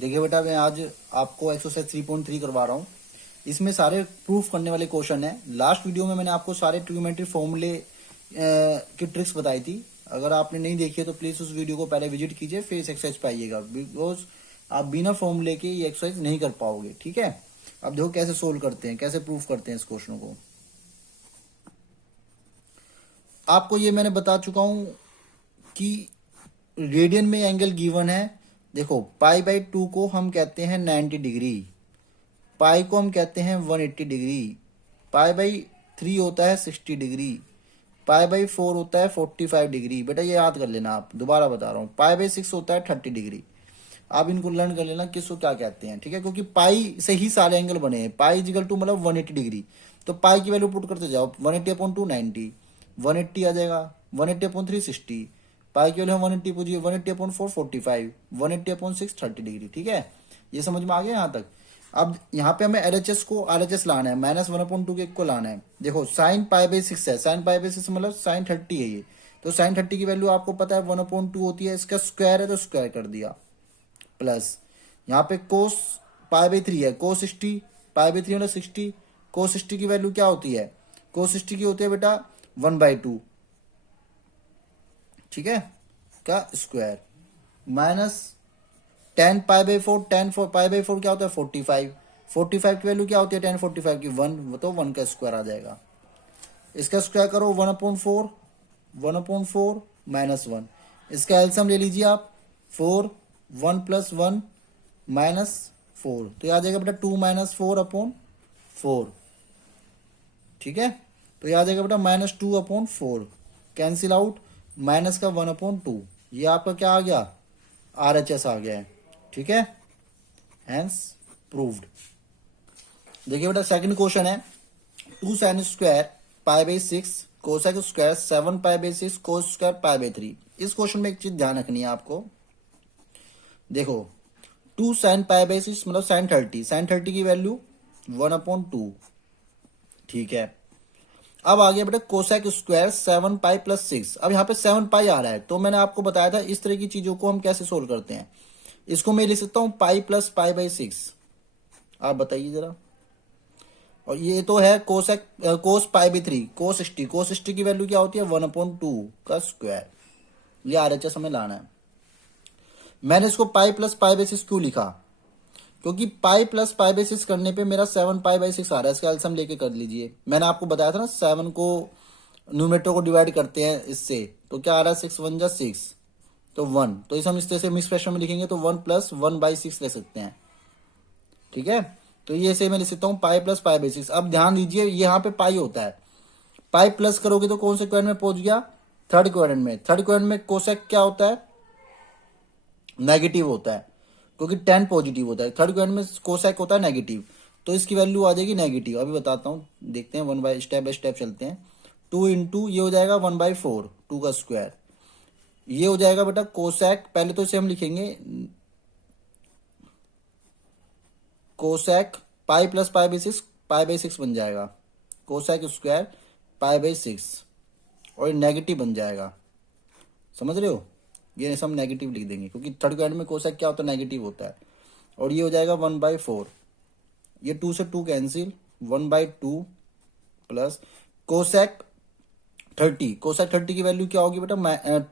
देखिए बेटा, मैं आज आपको एक्सरसाइज 3.3 करवा रहा हूँ। इसमें सारे प्रूफ करने वाले क्वेश्चन है। लास्ट वीडियो में मैंने आपको सारे ट्रिग्नोमेट्री फॉर्मूले की ट्रिक्स बताई थी। अगर आपने नहीं देखी है तो प्लीज उस वीडियो को पहले विजिट कीजिए, फिर इस एक्सरसाइज पे आइएगा, बिकॉज आप बिना फॉर्मूले के ये एक्सरसाइज नहीं कर पाओगे। ठीक है, अब देखो कैसे सोल्व करते हैं, कैसे प्रूफ करते हैं इस क्वेश्चन को। आपको ये मैंने बता चुका हूं कि रेडियन में एंगल गिवन है। देखो, पाई/2 को हम कहते हैं 90 डिग्री, पाई को हम कहते हैं 180 डिग्री, पाई/3 होता है 60 डिग्री, पाई/4 होता है 45 डिग्री। बेटा ये याद कर लेना, आप दोबारा बता रहा हूँ। पाई/6 होता है 30 डिग्री। आप इनको लर्न कर लेना किसको क्या कहते हैं। ठीक है, क्योंकि पाई से ही सारे एंगल बने हैं। पाई इजिकल टू मतलब 180 डिग्री, तो पाई की वैल्यू पुट करते जाओ। 180/2 90, 180 आ जाएगा। 180/3 60, पाई की वैल्यू 180 पूछिए। 180/4 45, 180/6 30 डिग्री। ठीक है, ये समझ में आ गया यहाँ तक। अब यहाँ पे हमें LHS को RHS लाना है, -1/2 के को लाना है। देखो साइन पाई/6 है, साइन पाई/6 मतलब साइन 30 है ये, तो साइन 30 की वैल्यू आपको पता है 1/2 होती है। इसका स्क्वायर है तो स्क्वायर कर दिया, प्लस यहाँ पे कोस पाई/3 है, कोस 60, पाई/3 मतलब 60। कोस 60 की वैल्यू क्या होती है? कोस 60 की होती है बेटा 1/2। ठीक है, का स्क्वायर, माइनस टेन पाई/4, पाई/4 क्या होता है 45। 45 की वैल्यू क्या होती है 10/45 की 1, तो 1 का स्क्वायर आ जाएगा। इसका स्क्वायर करो 1/4, 1/4 -1। इसका एलसीएम ले लीजिए आप, 4, 1 + 1 -4, तो ये आ जाएगा बेटा 2 - 4/4। ठीक है, तो ये आ जाएगा बेटा -2/4, कैंसिल आउट, माइनस का 1/2। ये आपका क्या आ गया? RHS आ गया है। ठीक है, हैंस प्रूव्ड। देखिए बेटा सेकंड क्वेश्चन है, 2 sin स्क्वायर पाई/6 कोसेक स्क्वायर 7 पाई/6 कोस स्क्वायर पाई/3। इस क्वेश्चन में एक चीज ध्यान रखनी है आपको। देखो 2 sin पाई/6 मतलब sin 30, sin 30 की वैल्यू 1/2। ठीक है, अब आ गया बेटा कोसेक स्क्वायर 7 पाई + 6। अब यहाँ पे 7 पाई आ रहा है, तो मैंने आपको बताया था इस तरह की चीजों को हम कैसे सोल्व करते हैं। इसको मैं लिख सकता हूं पाई + पाई/6। आप बताइए जरा। और ये तो है कोसेक कोस पाई/3, कोस 60, कोस 60 की वैल्यू क्या होती है 1/2 का स्क्वायर। ये RHS हमें लाना है। मैंने इसको पाई + पाई/6 क्यों लिखा? क्योंकि पाई + पाई/6 करने पे मेरा 7 पाई/6 आ रहा है। इसका एलसीएम लेके कर लीजिए। मैंने आपको बताया था ना 7 को न्यूमेटर को डिवाइड करते हैं इससे, तो क्या आ रहा है 6 × 1 = 6, तो 1। तो इसे हम इस तरह से मिक्स फ्रैक्शन में लिखेंगे तो 1 + 1/6 ले सकते हैं। ठीक है, तो ये से मैं लिख सकता हूँ पाई + पाई/6। अब ध्यान दीजिए, ये यहाँ पे पाई होता है, पाई प्लस करोगे तो कौन से क्वाड्रेंट में पहुंच गया? थर्ड क्वाड्रेंट में। थर्ड क्वाड्रेंट में कोसेक क्या होता है? नेगेटिव होता है, क्योंकि 10 पॉजिटिव होता है। थर्ड क्वाड्रेंट में कोसेक होता है नेगेटिव, तो इसकी वैल्यू आ जाएगी नेगेटिव। अभी बताता हूँ, देखते हैं, स्टेप बाय स्टेप चलते हैं। 2 × ये हो जाएगा 1/4, 2 का स्क्वायर। ये हो जाएगा बेटा कोसेक, पहले तो इसे हम लिखेंगे कोसेक पाई + पाई/6, पाई/6 बन जाएगा कोसेक स्क्वायर पाई/6, और ये नेगेटिव बन जाएगा। समझ रहे हो? ये हम नेगेटिव लिख देंगे, क्योंकि थर्ड क्वाड्रेंट में कोसेक क्या होता है? नेगेटिव होता है। और ये हो जाएगा 1/4, ये 2 से 2 कैंसिल, 1/2 प्लस कोसेक 30। कोसेक 30 की वैल्यू क्या होगी बेटा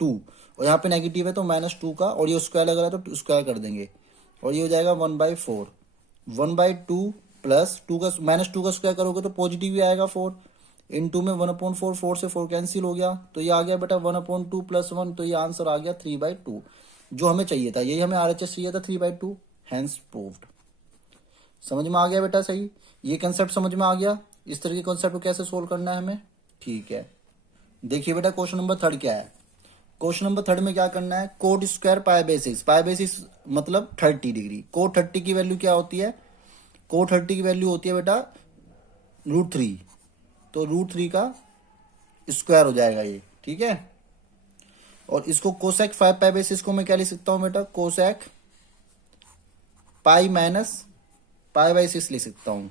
2, और यहाँ पे नेगेटिव है तो -2 का, और ये स्क्वायर लग रहा है तो स्क्वायर कर देंगे, और ये हो जाएगा 1/4। 1/2 प्लस 2 का -2 का स्क्वायर करोगे तो पॉजिटिव ही आएगा 4, इन 2 में 1/4, 4 से 4 कैंसिल हो गया, तो ये आ गया बेटा 1/2 + 1, तो ये आंसर आ गया 3/2, जो हमें चाहिए था। यही हमें RHS चाहिए था, 3/2, हैंस प्रूव्ड। समझ में आ गया बेटा? सही, ये कंसेप्ट समझ में आ गया। इस तरह के कॉन्सेप्ट को कैसे सोल्व करना है हमें। ठीक है, देखिए बेटा क्वेश्चन नंबर 3 क्या है। क्वेश्चन नंबर 3 में क्या करना है? कोट स्क्वायर पाई/6, पाई/6 मतलब 30 डिग्री। कोट 30 की वैल्यू क्या होती है? कोट 30 की वैल्यू होती है बेटा √3, तो √3 का स्क्वायर हो जाएगा ये। ठीक है, और इसको कोसेक 5 पाई/6 को मैं क्या लिख सकता हूं बेटा? कोसेक पाई - पाई/6 लिख सकता हूं,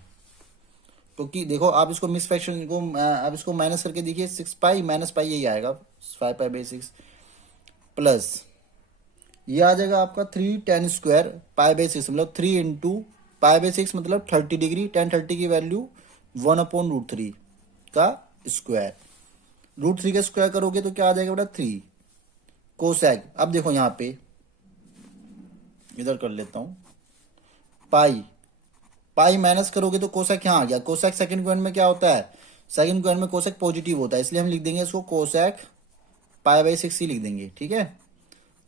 क्योंकि देखो आप इसको मिक्स फ्रैक्शन को आप इसको माइनस करके देखिए, 6 पाई - पाई यही आएगा 5 पाई/6 प्लस ये आ जाएगा आपका 3 tan स्क्वायर पाई बाई 6 मतलब 3 इंटू पाई बाई 6 मतलब 30 डिग्री। tan 30 की वैल्यू 1/√3 का स्क्वायर। √3 का स्क्वायर करोगे तो क्या आ जाएगा बेटा 3 कोसेक। अब देखो यहाँ पे इधर कर लेता हूँ पाई पाई माइनस करोगे तो कोसेक यहाँ आ गया। कोसेक सेकंड क्वाड्रेंट में क्या होता है, सेकंड क्वाड्रेंट में कोसेक पॉजिटिव होता है, इसलिए हम लिख देंगे इसको कोसेक पाई बाई 6 ही लिख देंगे। ठीक है,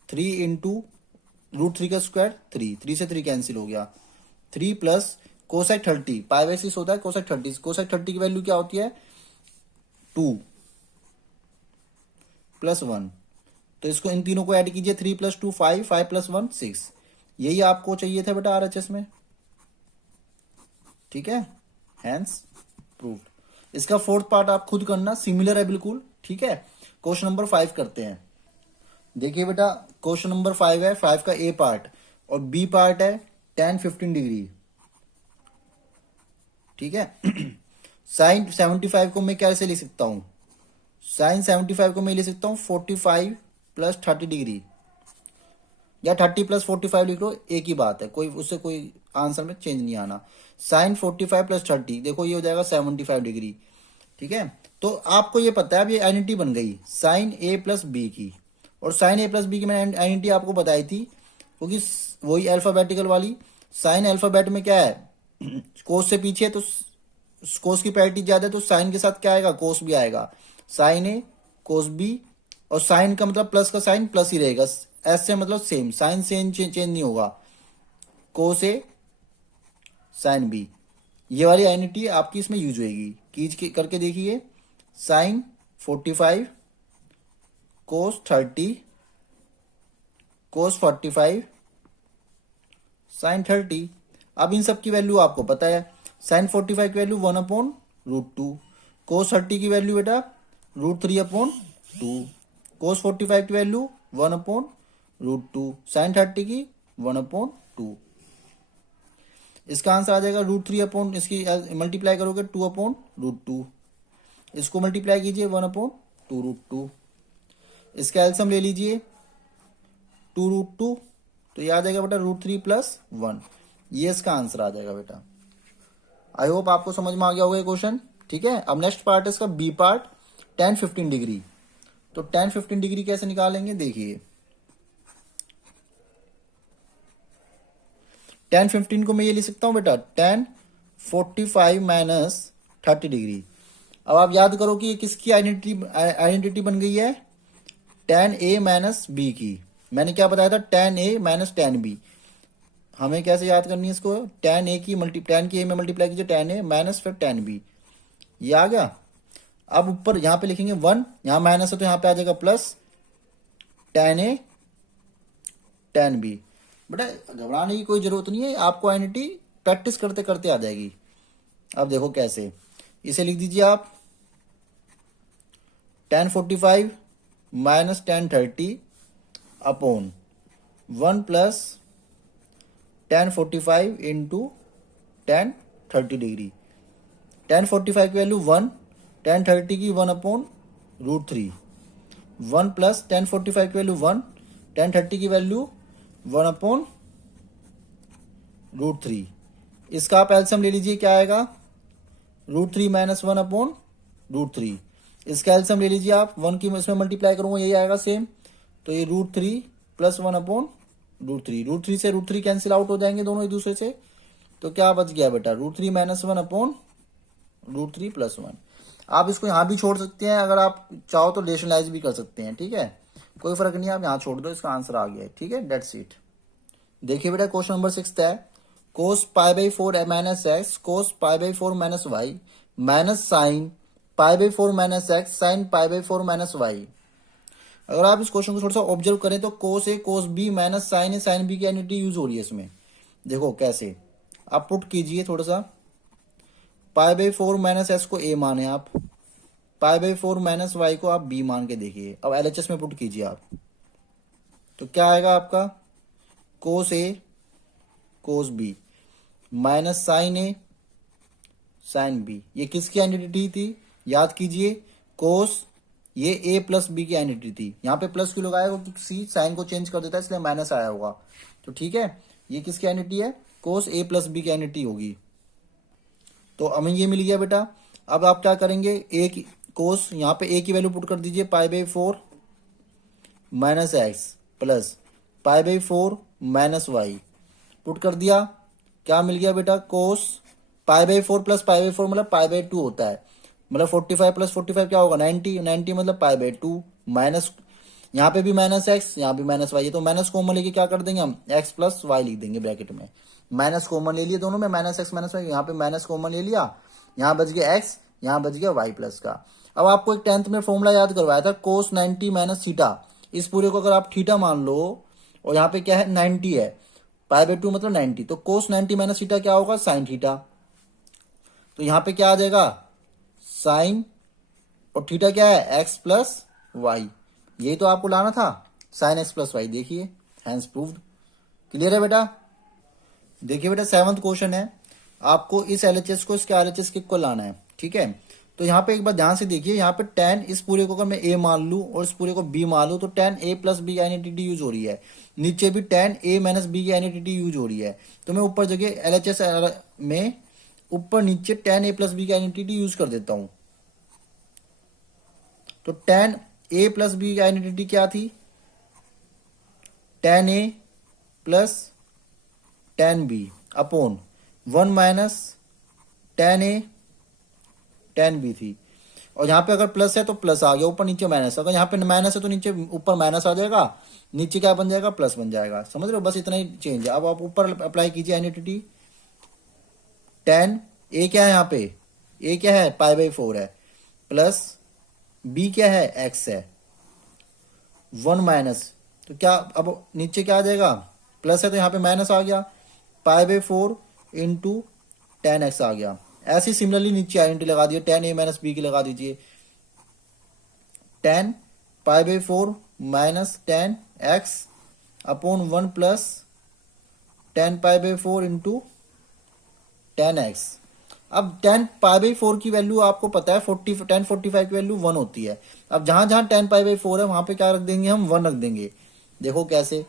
3 इंटू √3 का स्क्वायर 3, 3 से 3 कैंसिल हो गया, 3 प्लस कोसेक 30 पाई बाई 6 होता है कोसेक 30। कोसेक 30 की वैल्यू क्या होती है 2 प्लस 1। तो इसको इन तीनों को ऐड कीजिए, 3 प्लस 2 5, 5 प्लस 1 6। यही आपको चाहिए था बेटा आरएचएस में। ठीक है, हैंस प्रूव्ड। इसका फोर्थ पार्ट आप खुद करना, सिमिलर है बिल्कुल। ठीक है, क्वेश्चन नंबर 5 करते हैं। देखिए बेटा क्वेश्चन नंबर 5 है, 5 का ए पार्ट और बी पार्ट है tan 15 डिग्री। ठीक है साइन 75 को मैं कैसे लिख सकता हूं, साइन 75 को मैं लिख सकता हूं 45 प्लस 30 डिग्री, या 30 प्लस 45 लिख लो, एक ही बात है, कोई उससे कोई आंसर में चेंज नहीं आना। साइन 45 प्लस 30 देखो ये हो जाएगा 75 डिग्री। ठीक है, तो आपको ये पता है अब ये आइडेंटिटी बन गई साइन ए प्लस बी की, और साइन ए प्लस बी की मैंने आइडेंटिटी आपको बताई थी, क्योंकि वही अल्फाबेटिकल वाली। साइन अल्फाबेट में क्या है कोस से पीछे, तो कोस की पैरिटी ज्यादा है तो साइन के साथ क्या आएगा कोस भी आएगा, साइन ए कोस बी। और साइन का मतलब प्लस का साइन प्लस ही रहेगा, एस से मतलब सेम, साइन से चेंज नहीं होगा, कोस ए साइन बी। ये वाली आइडेंटिटी आपकी इसमें यूज होगी, कीज करके देखिए, साइन 45 कोस 30 कोस 45 साइन 30। अब इन सब की वैल्यू आपको पता है, साइन 45 की वैल्यू 1/√2, कोस 30 की वैल्यू बेटा √3/2, कोस 45 की वैल्यू 1/√2, साइन 30 की 1/2। इसका आंसर आ जाएगा √3 इसकी मल्टीप्लाई करोगे 2/√2, इसको मल्टीप्लाई कीजिए 1/2√2, इसका एल्सियम ले लीजिए 2√2, तो ये आ जाएगा बेटा √3 प्लस 1। ये इसका आंसर आ जाएगा बेटा। आई होप आपको समझ में आ गया होगा ये क्वेश्चन। ठीक है, अब नेक्स्ट पार्ट है इसका बी पार्ट, tan 15 डिग्री। तो tan 15 डिग्री कैसे निकालेंगे देखिए, tan 15 को मैं ये लिख सकता हूं बेटा tan 45 माइनस 30 डिग्री। अब आप याद करो कि ये किसकी आइडेंटिटी बन गई है, tan a माइनस बी की। मैंने क्या बताया था, tan a minus tan b। हमें कैसे याद करनी है इसको, tan a में मल्टीप्लाई कीजिए tan a माइनस फिर tan b, ये आ गया। अब ऊपर यहाँ पे लिखेंगे 1, यहाँ माइनस है तो यहाँ पे आ जाएगा plus tan a tan b। बेटा घबराने की कोई जरूरत नहीं है, आपको आइडेंटिटी प्रैक्टिस करते करते आ जाएगी। अब देखो कैसे, इसे लिख दीजिए आप tan 45 minus tan 30 upon 1 plus tan 45 into tan 30 degree. tan 45 की वैल्यू 1, tan 30 की 1/√3, 1 प्लस tan 45 की वैल्यू 1, tan 30 की वैल्यू 1/√3। इसका आप एल्सियम ले लीजिए, क्या आएगा √3 माइनस 1/√3। इसका एल्सियम ले लीजिए आप, 1 की इसमें मल्टीप्लाई करूंगा यही आएगा सेम, तो ये √3 प्लस 1/√3, √3 से √3 कैंसिल आउट हो जाएंगे दोनों एक दूसरे से, तो क्या बच गया बेटा √3 माइनस 1/√3 प्लस 1। आप इसको यहाँ भी छोड़ सकते हैं, अगर आप चाहो तो रेशनलाइज भी कर सकते हैं। ठीक है, कोई फर्क नहीं है, आप यहाँ छोड़ दो, इसका आंसर आ गया है। ठीक है, डेट्स इट। देखिए बेटा क्वेश्चन नंबर 6 है, cos π/4 minus x cos π/4 minus y minus sine π/4 minus x sine π/4 minus y. अगर आप इस क्वेश्चन को थोड़ा सा ऑब्जर्व करें तो cos a cos b minus sine a sine b की आइडेंटिटी यूज हो रही है इसमें। देखो कैसे, आप पुट कीजिए थोड़ा सा, π/4 माइनस एक्स को a माने आप, π/4 माइनस वाई को आप b मान के देखिए। अब LHS में पुट कीजिए आप, तो क्या आएगा आपका cos a cos b minus sine a sine b। ये किसकी आइडेंटिटी थी याद कीजिए, कोस ये ए प्लस बी की एनिटी थी, यहाँ पे प्लस क्यों लगाया क्योंकि सी साइन को चेंज कर देता है इसलिए माइनस आया होगा। तो ठीक है, ये किसकी एनिटी है, कोस ए प्लस बी की एनिटी होगी। तो हमें ये मिल गया बेटा। अब आप क्या करेंगे, ए की कोस, यहाँ पे ए की वैल्यू पुट कर दीजिए pi by 4 minus x plus pi by 4 minus y, put कर दिया। क्या मिल गया बेटा, cos pi by 4 plus pi by 4 मतलब पाई बाई 2 होता है, मतलब 45 प्लस 45 क्या होगा 90, 90 मतलब पाई बाई 2 माइनस, यहाँ पे भी माइनस एक्स यहाँ भी माइनस वाई है, तो माइनस कॉमन लेके क्या कर देंगे हम, एक्स प्लस वाई लिख देंगे ब्रैकेट में। माइनस कॉमन ले लिया दोनों में, माइनस एक्स माइनस वाई, यहाँ पे माइनस कॉमन ले लिया, यहाँ बच गया एक्स, यहाँ बच गया वाई प्लस का। अब आपको एक 10th में फॉर्मूला याद करवाया था, कोस 90 माइनस थीटा, इस पूरे को अगर आप थीटा मान लो और यहाँ पे क्या है 90 है, पाई बाई 2 मतलब 90, तो कोस 90 माइनस थीटा क्या होगा, साइन थीटा। तो यहाँ पे क्या आ जाएगा, साइन, और थीटा क्या है, एक्स प्लस वाई, यही तो आपको लाना था, साइन एक्स प्लस वाई। देखिए हैंस प्रूव्ड। क्लियर है बेटा। देखिए बेटा 7th क्वेश्चन है, आपको इस एलएचएस को इसके आरएचएस के इक्वल लाना है, ठीक है। तो यहाँ पे एक बार ध्यान से देखिए, यहाँ पे tan इस पूरे को अगर मैं a मान लूँ और इस पूरे को b मान लूँ तो tan a plus B entity use हो रही है, नीचे भी tan a माइनस बी की एनटीटी यूज हो रही है। तो मैं ऊपर जगह एलएचएस में ऊपर नीचे tan a प्लस बी की एनटीटी यूज कर देता हूँ। तो tan a प्लस बी की एनटीटी क्या थी, tan a plus tan b upon 1 minus tan a tan b थी। और यहाँ पे अगर प्लस है तो प्लस आ गया, ऊपर नीचे माइनस, अगर यहाँ पे माइनस है तो नीचे ऊपर माइनस आ जाएगा, नीचे क्या बन जाएगा, प्लस बन जाएगा। समझ रहे हो, बस इतना ही चेंज है। अब आप ऊपर अप्लाई कीजिए एनटीटी, tan a क्या है, यहाँ पे a क्या है, पाई बाई 4 है, प्लस b क्या है, x है, 1 माइनस, तो क्या अब नीचे क्या आ जाएगा, प्लस है तो यहाँ पे माइनस आ गया, pi by 4 into tan x आ गया। ऐसे सिमिलरली नीचे आइडेंटिटी लगा दिए, tan a माइनस बी की लगा दीजिए, tan pi by 4 minus tan x upon 1 plus tan pi by 4 into tan x। अब tan पाई बाई 4 की वैल्यू आपको पता है tan 45 की वैल्यू 1 होती है। अब जहां जहां tan पाई बाई 4 है वहां पे क्या रख देंगे हम, 1 रख देंगे। देखो कैसे,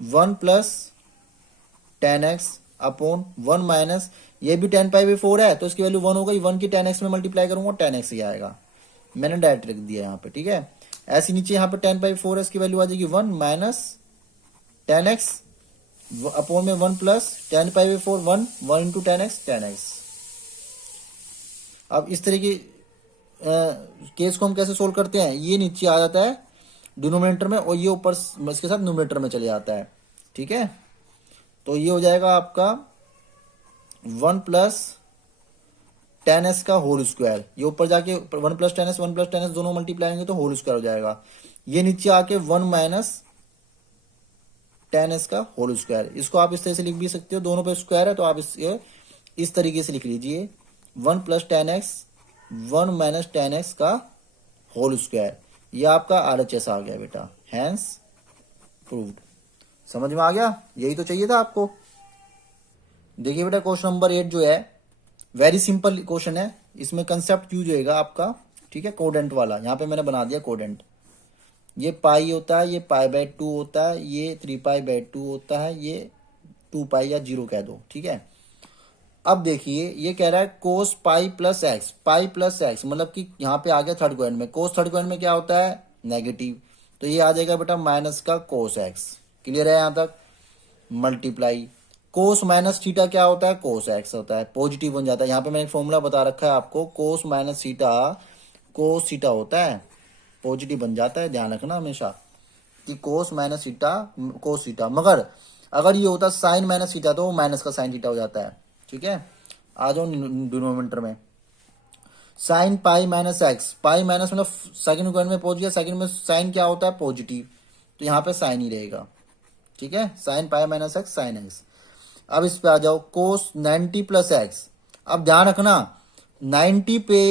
1 plus tan x upon 1 minus, ये भी tan पाई बाई 4 है तो इसकी वैल्यू 1 हो गई, 1 की tan x में मल्टीप्लाई करूंगा tan x ही आएगा, मैंने डायरेक्ट रख दिया यहाँ पे, ठीक है। ऐसे नीचे यहाँ पे tan पाई 4 है, इसकी वैल्यू आ जाएगी 1 माइनस tan x अपॉन में 1 plus tan pi by 4 1 into tan x। अब इस तरह की केस को हम कैसे सोल्व करते हैं, ये नीचे आ जाता है डिनोमिनेटर में और ये ऊपर इसके साथ न्यूमरेटर में चले जाता है, ठीक है। तो ये हो जाएगा आपका 1 प्लस tan s का होल स्क्वायर, ये ऊपर जाके 1 प्लस tan s दोनों मल्टीप्लाई होंगे तो होल स्क्वायर हो जाएगा। ये नीचे आके 1 माइनस tan s का होल स्क्वायर, इसको आप इस तरह से लिख भी सकते हो, दोनों पे स्क्वायर है तो आप इस तरीके से लिख लीजिए 1 plus tan x 1 minus tan x का होल स्क्वायर। ये आपका आरएचएस आ गया बेटा, हैंस प्रूव्ड। समझ में आ गया, यही तो चाहिए था आपको। देखिए बेटा क्वेश्चन नंबर 8 जो है वेरी सिंपल क्वेश्चन है, इसमें कंसेप्ट यूज होएगा आपका, ठीक है, कोडेंट वाला। यहाँ पे मैंने बना दिया कोडेंट, ये पाई होता है, ये पाई बाई 2 होता है, ये 3 पाई बाई 2 होता है, ये 2 पाई या 0 कह दो, ठीक है। अब देखिए ये कह रहा है cos pi plus x, pi plus x मतलब कि यहाँ पे आ गया थर्ड क्वाड्रेंट में, कोस थर्ड क्वाड्रेंट में क्या होता है, नेगेटिव, तो ये आ जाएगा बेटा माइनस का कोस एक्स। क्लियर है यहाँ तक, मल्टीप्लाई कोस माइनस थीटा क्या होता है, कोस एक्स होता है, पॉजिटिव बन जाता है। यहाँ पे मैंने एक फॉर्मूला बता रखा है आपको, कोस माइनस थीटा कोस थीटा होता है, पॉजिटिव बन जाता है, ध्यान रखना हमेशा कि कोस माइनस थीटा कोस थीटा। मगर अगर ये होता साइन माइनस थीटा तो वो माइनस का साइन थीटा हो जाता है, ठीक है। आ जाओ डिनोमिनेटर में, sine pi minus x, pi minus मतलब सेकंड क्वाड्रेंट में पहुंच गया, सेकंड में साइन क्या होता है, पॉजिटिव, तो यहाँ पे साइन ही रहेगा, ठीक है, sine pi minus x sine x. अब इस पे आ जाओ कोस 90 प्लस एक्स। अब ध्यान रखना 90 पे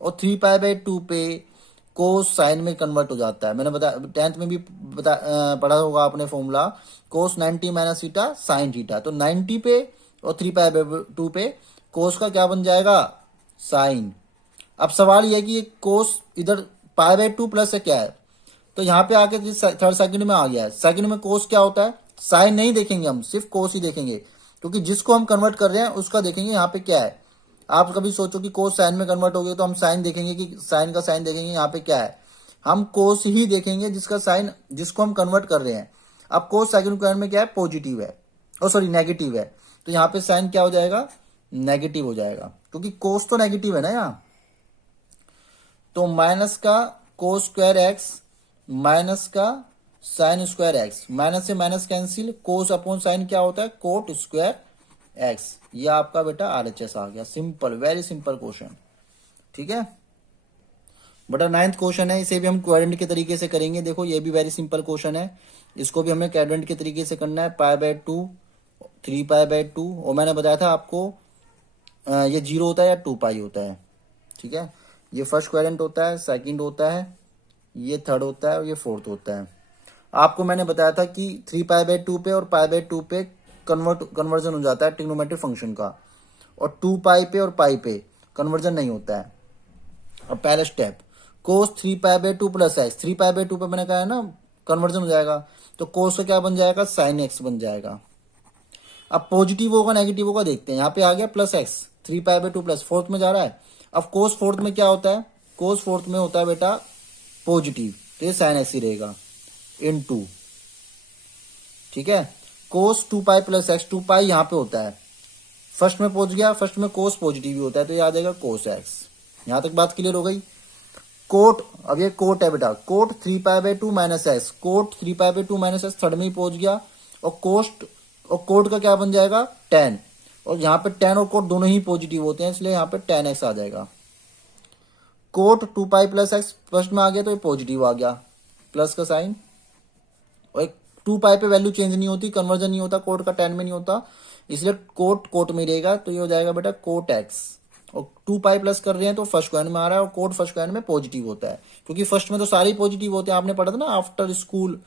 और 3 पाई बाई 2 पे कोस साइन में कन्वर्ट हो जाता है, मैंने बताया 10th में भी पढ़ा होगा आपने फॉर्मूला, कोस 90 माइनस थीटा साइन थीटा। तो 90 पे और 3 पाई बाई 2 पे कोस का क्या बन जाएगा, साइन, अब सवाल ये है कि ये कोस इधर पाई बाय 2 प्लस है क्या है, तो यहाँ पे आके थर्ड सेकंड में आ गया है। सेकंड में कोस क्या होता है, साइन नहीं देखेंगे हम, सिर्फ कोस ही देखेंगे, क्योंकि जिसको हम कन्वर्ट कर रहे हैं उसका देखेंगे यहाँ पे क्या है। आप कभी सोचो कि कोस साइन में कन्वर्ट हो गया तो हम साइन देखेंगे कि साइन का साइन देखेंगे यहाँ पे क्या है, हम कोस ही देखेंगे जिसका साइन, जिसको हम कन्वर्ट कर रहे हैं। अब कोस सेकंड स्क्वायर में क्या है, पॉजिटिव है, ओ सॉरी नेगेटिव है, तो यहाँ पे साइन क्या हो जाएगा, नेगेटिव हो जाएगा, क्योंकि कोस तो नेगेटिव है ना यहाँ। तो माइनस का कोस स्क्वायर एक्स माइनस का साइन स्क्वायर एक्स, माइनस से माइनस कैंसिल, कोस अपॉन साइन क्या होता है, कोट स्क्वायर एक्स। ये आपका बेटा आरएचएस आ गया। सिंपल, वेरी सिंपल क्वेश्चन, ठीक है बेटा। 9th क्वेश्चन है, इसे भी हम क्वाड्रेंट के तरीके से करेंगे। देखो ये भी वेरी सिंपल क्वेश्चन है, इसको भी हमें क्वाड्रेंट के तरीके से करना है। पाई बाय 2, 3 पाई बाय 2, और मैंने बताया था आपको ये 0 होता है या 2 पाई होता है, ठीक है। ये फर्स्ट क्वाड्रेंट होता है, सेकंड होता है, ये थर्ड होता है और ये फोर्थ होता है। आपको मैंने बताया था कि 3 पाई बाय 2 पे और पाई बाय 2 पे कन्वर्जन हो जाता है ट्रिग्नोमेट्रिक फंक्शन का, और 2 पाई पे और पाई पे कन्वर्जन नहीं होता है। अब पहला step, cos 3 pi by 2 plus x, 3 pi by 2 पे मैंने कहा है ना कन्वर्जन हो जाएगा, तो कोस का क्या बन जाएगा, साइन एक्स बन जाएगा। अब पॉजिटिव होगा नेगेटिव होगा देखते हैं। यहाँ पे आ गया plus x, 3 pi by 2 plus, fourth में जा रहा है। अब कोस फोर्थ में क्या होता है, कोस फोर्थ में होता है बेटा पॉजिटिव, तो ये साइन एक्स ही रहेगा इन 2, ठीक है। कोस 2 पाई प्लस एक्स, 2 पाई यहाँ पे होता है, फर्स्ट में पहुंच गया, फर्स्ट में कोस पॉजिटिव ही होता है, तो ये आ जाएगा कोस एक्स। यहां तक बात क्लियर हो गई। कोट, अब ये कोट है बेटा, cot 3 pi by 2 minus X, cot 3 pi by 2 minus X third में ही पहुंच गया, और कोस्ट और कोट का क्या बन जाएगा, टेन, और यहाँ पे टेन और कोट दोनों ही पॉजिटिव होते हैं, इसलिए यहाँ पे टेन एक्स आ जाएगा। Cot 2 pi plus X first में आ गया तो ये पॉजिटिव आ गया, प्लस का साइन, और एक 2 पाई पे वैल्यू चेंज नहीं होती, कन्वर्जन नहीं होता, कोट का टेन में नहीं होता, इसलिए कोट कोट में रहेगा, तो ये हो जाएगा बेटा कोट एक्स। और 2 पाई प्लस कर रहे हैं तो फर्स्ट क्वाड्रेंट में आ रहा है, और कोट फर्स्ट क्वाड्रेंट में पॉजिटिव होता है, क्योंकि फर्स्ट में तो सारे ही पॉजिटिव होते हैं, आपने पढ़ा था ना after school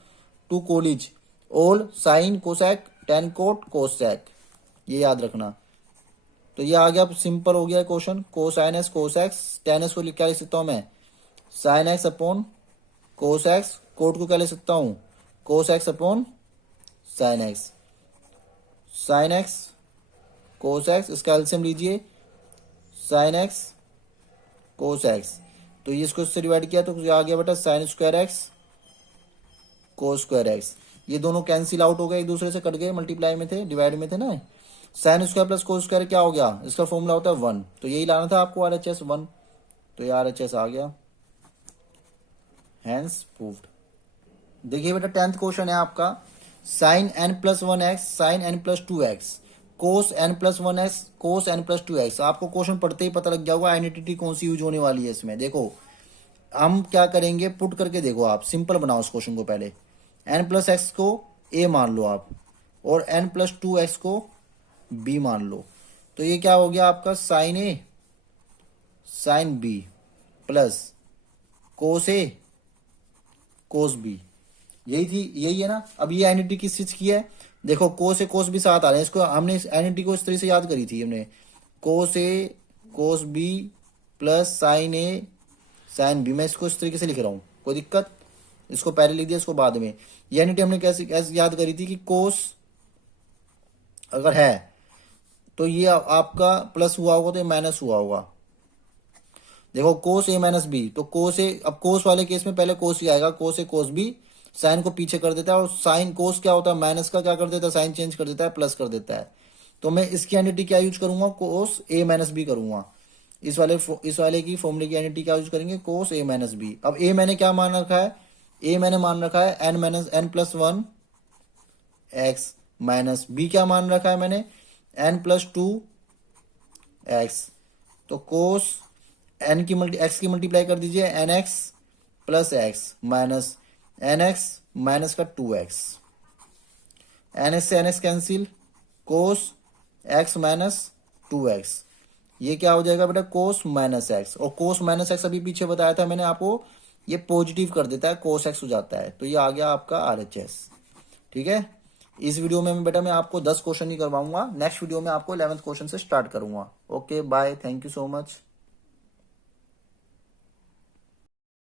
to college, all sine cosec tan cot cosec, ये याद रखना। तो ये आ गया, सिंपल हो गया question. Cosine X cos X, tan X को क्या लिख सकता हूं मैं, sine X upon cos X, cot को क्या लिख सकता हूं, cos X upon sine X, sine X cos X, इसका एलसीएम लीजिए, साइन एक्स कोस एक्स, तो ये इसको इससे डिवाइड किया तो आ गया बेटा sine square x cos square x. ये दोनों कैंसिल आउट हो गए, एक दूसरे से कट गए, मल्टीप्लाई में थे, डिवाइड में थे ना। Sine square plus cos square क्या हो गया, इसका फॉर्मूला होता है 1, तो यही लाना था आपको आरएचएस 1, तो ये आरएचएस आ गया, हैंस प्रूव्ड। देखिए बेटा 10th क्वेश्चन है आपका, sine n plus 1 x sine n plus 2 x cos n plus 1 x cos n plus 2 x. आपको क्वेश्चन पढ़ते ही पता लग गया होगा आइडेंटिटी कौन सी यूज होने वाली है इसमें। देखो हम क्या करेंगे, पुट करके देखो, आप सिंपल बनाओ उस क्वेश्चन को। पहले एन प्लस एक्स को ए मान लो आप, और एन प्लस 2 एक्स को बी मान लो, तो ये क्या हो गया आपका, साइन ए साइन बी प्लस कोस ए कोस बी, यही थी, यही है ना। अब ये आइडेंटिटी किस चीज की है, देखो कोस ए कोस बी साथ आ रहे हैं, इसको हमने इस आइडेंटिटी को इस तरह से याद करी थी हमने, कोस ए कोस बी प्लस साइन ए साइन बी। मैं इसको इस तरीके से लिख रहा हूं, कोई दिक्कत, इसको पहले लिख दिया, इसको बाद में। ये आइडेंटिटी हमने कैसे याद करी थी कि कोस अगर है तो ये आपका प्लस हुआ होगा तो ये माइनस हुआ होगा। देखो कोस ए माइनस बी, तो कोस ए, अब कोस वाले केस में पहले कोस ही आएगा, कोस ए कोस बी, साइन को पीछे कर देता है, और साइन कोस क्या होता है, माइनस का क्या कर देता है, साइन चेंज कर देता है, प्लस कर देता है। तो मैं इसकी आइडेंटिटी क्या यूज करूंगा, कोस ए माइनस बी करूंगा। इस वाले की फॉर्मूले की आइडेंटिटी क्या यूज करेंगे, कोस ए माइनस बी। अब ए मैंने क्या मान रखा है, ए मैंने मान रखा है N minus N plus 1 X, minus B क्या मान रखा है मैंने, एन प्लस 2 एक्स। तो कोस एन की एक्स की मल्टीप्लाई कर दीजिए, N X plus X minus N X minus का 2x, एन एक्स से N X cancel, cos X minus 2x, ये क्या हो जाएगा बेटा, कोस माइनस एक्स, और कोस माइनस एक्स अभी पीछे बताया था मैंने आपको, ये पॉजिटिव कर देता है, कोस एक्स हो जाता है, तो ये आ गया आपका आरएचएस। ठीक है, इस वीडियो में बेटा मैं आपको 10 क्वेश्चन ही करवाऊंगा, नेक्स्ट वीडियो में आपको 11th क्वेश्चन से स्टार्ट करूंगा। Okay bye, thank you so much.